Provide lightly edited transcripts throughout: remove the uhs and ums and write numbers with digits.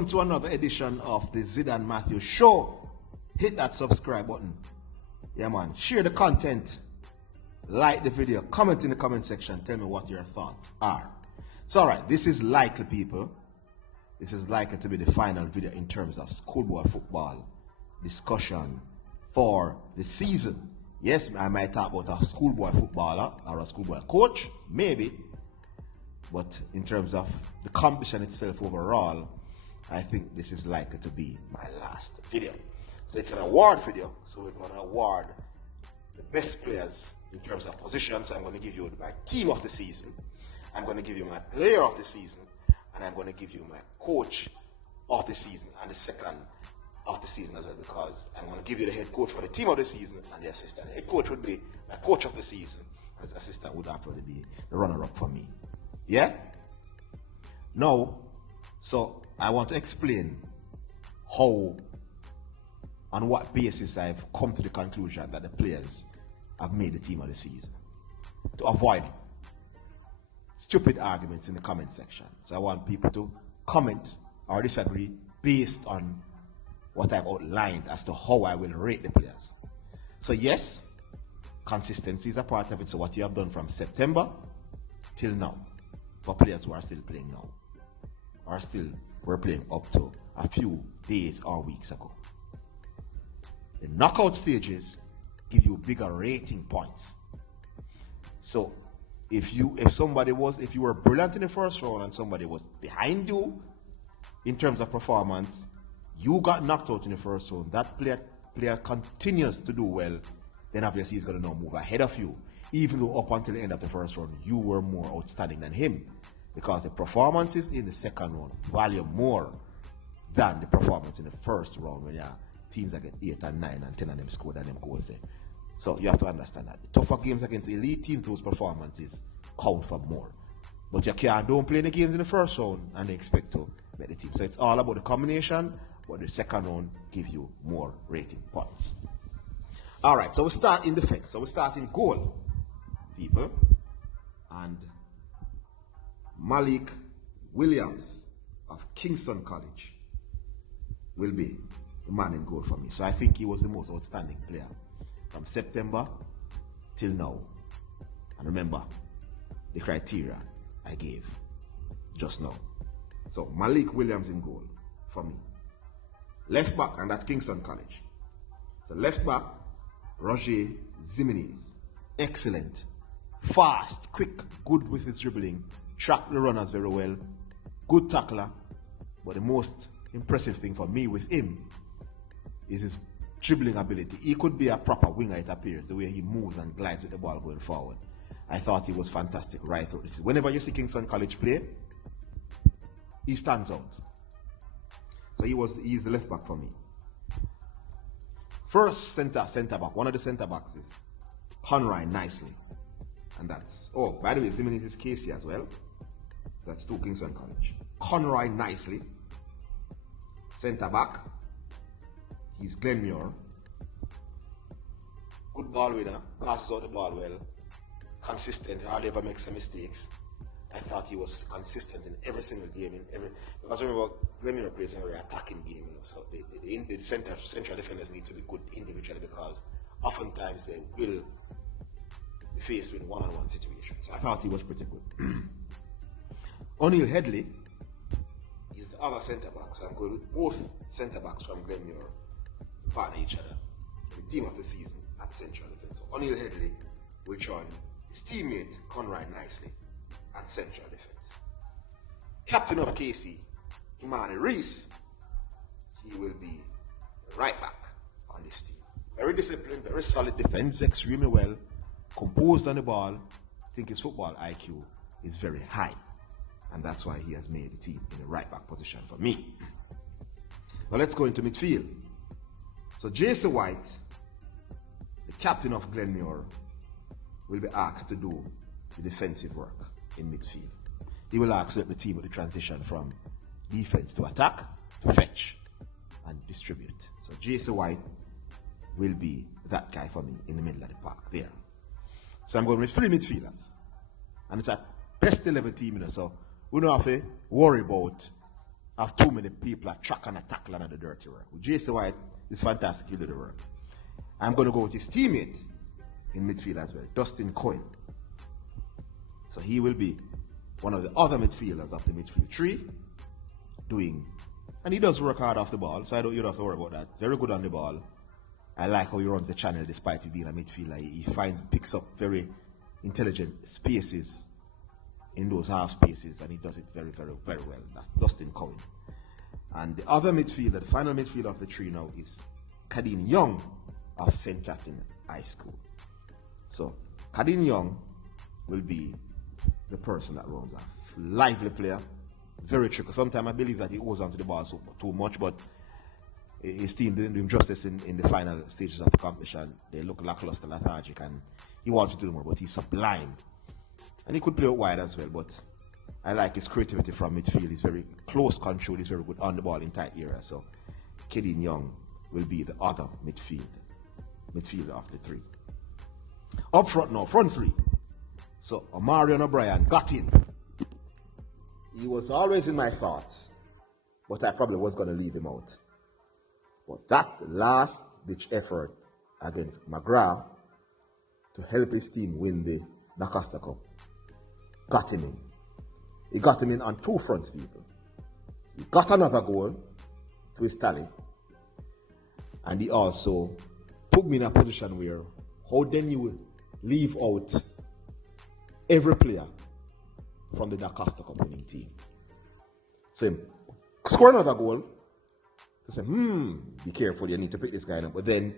Welcome to another edition of the Zidane Matthew Show. Hit that subscribe button. Yeah, man. Share the content. Like the video. Comment in the comment section. Tell me what your thoughts are. It's alright. This is likely, people. This is likely to be the final video in terms of schoolboy football discussion for the season. Yes, I might talk about a schoolboy footballer or a schoolboy coach. Maybe. But in terms of the competition itself overall, I think this is likely to be my last video. So it's an award video. So we're going to award the best players in terms of position. So I'm going to give you my team of the season. I'm going to give you my player of the season. And I'm going to give you my coach of the season and the second of the season as well, because I'm going to give you the head coach for the team of the season and the assistant. The head coach would be my coach of the season, and the assistant would actually be the runner-up for me. Yeah? Now, so I want to explain how, on what basis I've come to the conclusion that the players have made the team of the season, to avoid stupid arguments in the comment section. So I want people to comment or disagree based on what I've outlined as to how I will rate the players. So yes, consistency is a part of it. So what you have done from September till now, for players who are still playing now, or still were playing up to a few days or weeks ago. The knockout stages give you bigger rating points. So if you were brilliant in the first round and somebody was behind you in terms of performance, you got knocked out in the first round, that player continues to do well, then obviously he's going to now move ahead of you, even though up until the end of the first round you were more outstanding than him, because the performances in the second round value more than the performance in the first round when teams that get 8 and 9 and 10 of them scored and them goes there. So you have to understand that the tougher games against the elite teams, those performances count for more. But you don't play the games in the first round and they expect to make the team. So it's all about the combination, but the second round give you more rating points. Alright, so we start in defense. So we start in goal, people. And Malik Williams of Kingston College will be the man in goal for me. So I think he was the most outstanding player from September till now. And remember the criteria I gave just now. So Malik Williams in goal for me. Left back, and that's Kingston College. So left back, Roger Zimenez. Excellent. Fast, quick, good with his dribbling. Track the runners very well. Good tackler. But the most impressive thing for me with him is his dribbling ability. He could be a proper winger, it appears, the way he moves and glides with the ball going forward. I thought he was fantastic right through this. Whenever you see Kingston College play, he stands out. So he's the left back for me. First centre back, one of the centre backs is Conroy Nicely. And that's, oh, by the way, Zimenez is Casey as well. That's two Kingston College. Conroy Nicely, centre back. He's Glenmuir. Good ball winner, passes out the ball well. Consistent, hardly ever makes some mistakes. I thought he was consistent in every single game. Because remember, Glenmuir plays a very attacking game, so the central defenders need to be good individually, because oftentimes they will be faced with one-on-one situations. So I thought he was pretty good. O'Neill Headley is the other centre back, so I'm going with both centre backs from Glenmuir to partner each other. The team of the season at central defence. So O'Neill Headley will join his teammate Conroy Nicely at central defence. Captain of KC, Imani Reese, he will be right back on this team. Very disciplined, very solid defence, extremely well, composed on the ball. I think his football IQ is very high, and that's why he has made the team in the right back position for me. Now let's go into midfield. So Jason White, the captain of Glenmuir, will be asked to do the defensive work in midfield. He will ask the team with the transition from defense to attack, to fetch and distribute. So Jason White will be that guy for me in the middle of the park there. So I'm going with 3 midfielders. And it's a best 11 team, so we don't have to worry about have too many people at track and a tackle and the dirty work. With J.C. White, it's fantastic, he'll do the work. I'm going to go with his teammate in midfield as well, Dustin Cohen. So he will be one of the other midfielders of the midfield three, and he does work hard off the ball, so you don't have to worry about that. Very good on the ball. I like how he runs the channel despite he being a midfielder. He picks up very intelligent spaces in those half spaces, and he does it very, very, very well. That's Dustin Cohen. And the other midfielder, the final midfielder of the three now, is Kadeen Young of St. Catherine High School. So Kadeen Young will be the person that runs off. Lively player, very tricky. Sometimes I believe that he goes onto the ball too much, but his team didn't do him justice in the final stages of the competition. They look lackluster, lethargic, and he wants to do more, but he's sublime. And he could play out wide as well, but I like his creativity from midfield. He's very close control, he's very good on the ball in tight areas. So Kadeen Young will be the other midfielder of the three. Up front now, front three. So Omarion O'Brien got in. He was always in my thoughts, but I probably was going to leave him out. But that last-ditch effort against McGrath to help his team win the Nakasta Cup got him in. He got him in on two fronts, people. He got another goal to his tally, and he also put me in a position where how then you will leave out every player from the Nakasta Cup winning team. So him score another goal. I said, be careful, you need to pick this guy up. But then,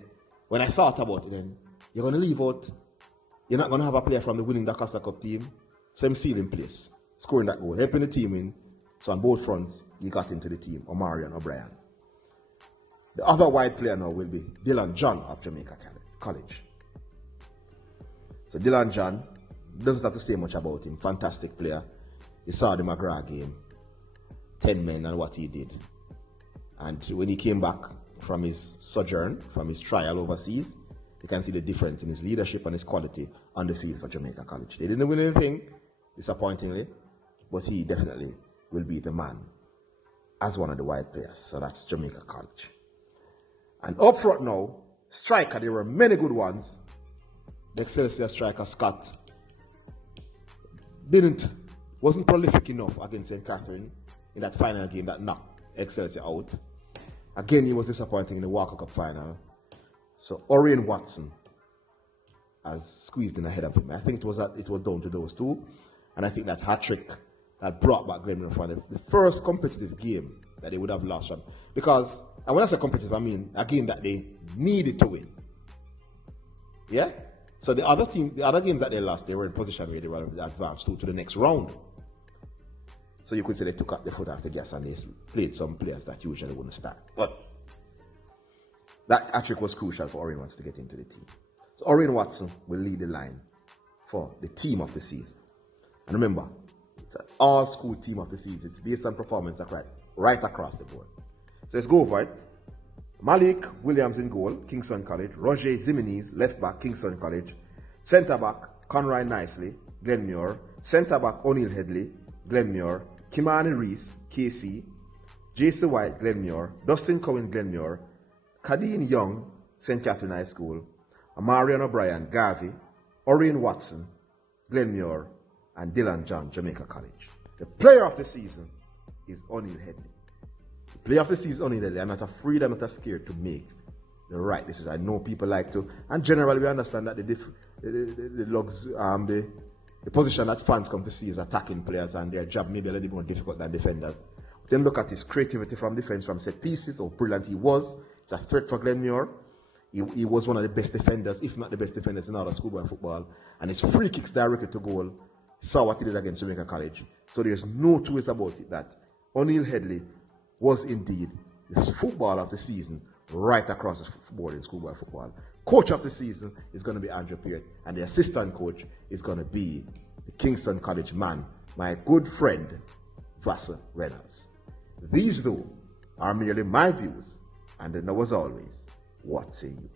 when I thought about it, then you're going to leave out, you're not going to have a player from the winning Nakasta Cup team. So I'm still in place, scoring that goal, helping the team win. So on both fronts, he got into the team, Omarion O'Brien. The other wide player now will be Dylan John of Jamaica College. So Dylan John, doesn't have to say much about him, fantastic player. You saw the McGrath game, 10 men and what he did. And when he came back from his sojourn, from his trial overseas, you can see the difference in his leadership and his quality on the field for Jamaica College. They didn't win anything, disappointingly, but he definitely will be the man as one of the wide players. So that's Jamaica College. And up front now, striker, there were many good ones. The Excelsior striker, Scott, wasn't prolific enough against St. Catherine in that final game that knocked Excelsior out. Again, he was disappointing in the Walker Cup final. So Orion Watson has squeezed in ahead of him. I think it was down to those two. And I think that hat-trick that brought back Glenmore for the first competitive game that they would have lost from. Because, and when I say competitive, I mean a game that they needed to win. Yeah? So the other games that they lost, they were in position where they were advanced to the next round. So you could say they took up the foot off the gas and they played some players that usually wouldn't start. But that hat-trick was crucial for Orion Watson to get into the team. So Orion Watson will lead the line for the team of the season. And remember, it's an all-school team of the season. It's based on performance right across the board. So let's go over it. Malik Williams in goal, Kingston College. Roger Zimenez, left back, Kingston College. Centre back, Conroy Nicely, Glenmuir. Centre back, O'Neill Headley, Glenmuir. Kimani Reese, KC. J.C. White, Glenmuir. Dustin Cohen, Glenmuir. Kadeen Young, St. Catherine High School. Omarion O'Brien, Garvey. Orion Watson, Glenmuir. And Dylan John, Jamaica College. The player of the season is O'Neill Headley. The player of the season, O'Neill Headley. I'm not afraid, I'm not scared to make the right decision. I know people like to, and generally we understand that the position that fans come to see is attacking players, and their job may be a little bit more difficult than defenders. Then look at his creativity from defense, from set pieces, how brilliant he was. It's a threat for Glenmuir. He was one of the best defenders, if not the best defenders in all of schoolboy football. And his free kicks directed to goal, saw what he did against Jamaica College. So there's no two ways about it that O'Neill Headley was indeed the footballer of the season right across the board in schoolboy football. Coach of the season is going to be Andrew Peart, and the assistant coach is going to be the Kingston College man, my good friend, Vassar Reynolds. These, though, are merely my views, and then, as always, what say you?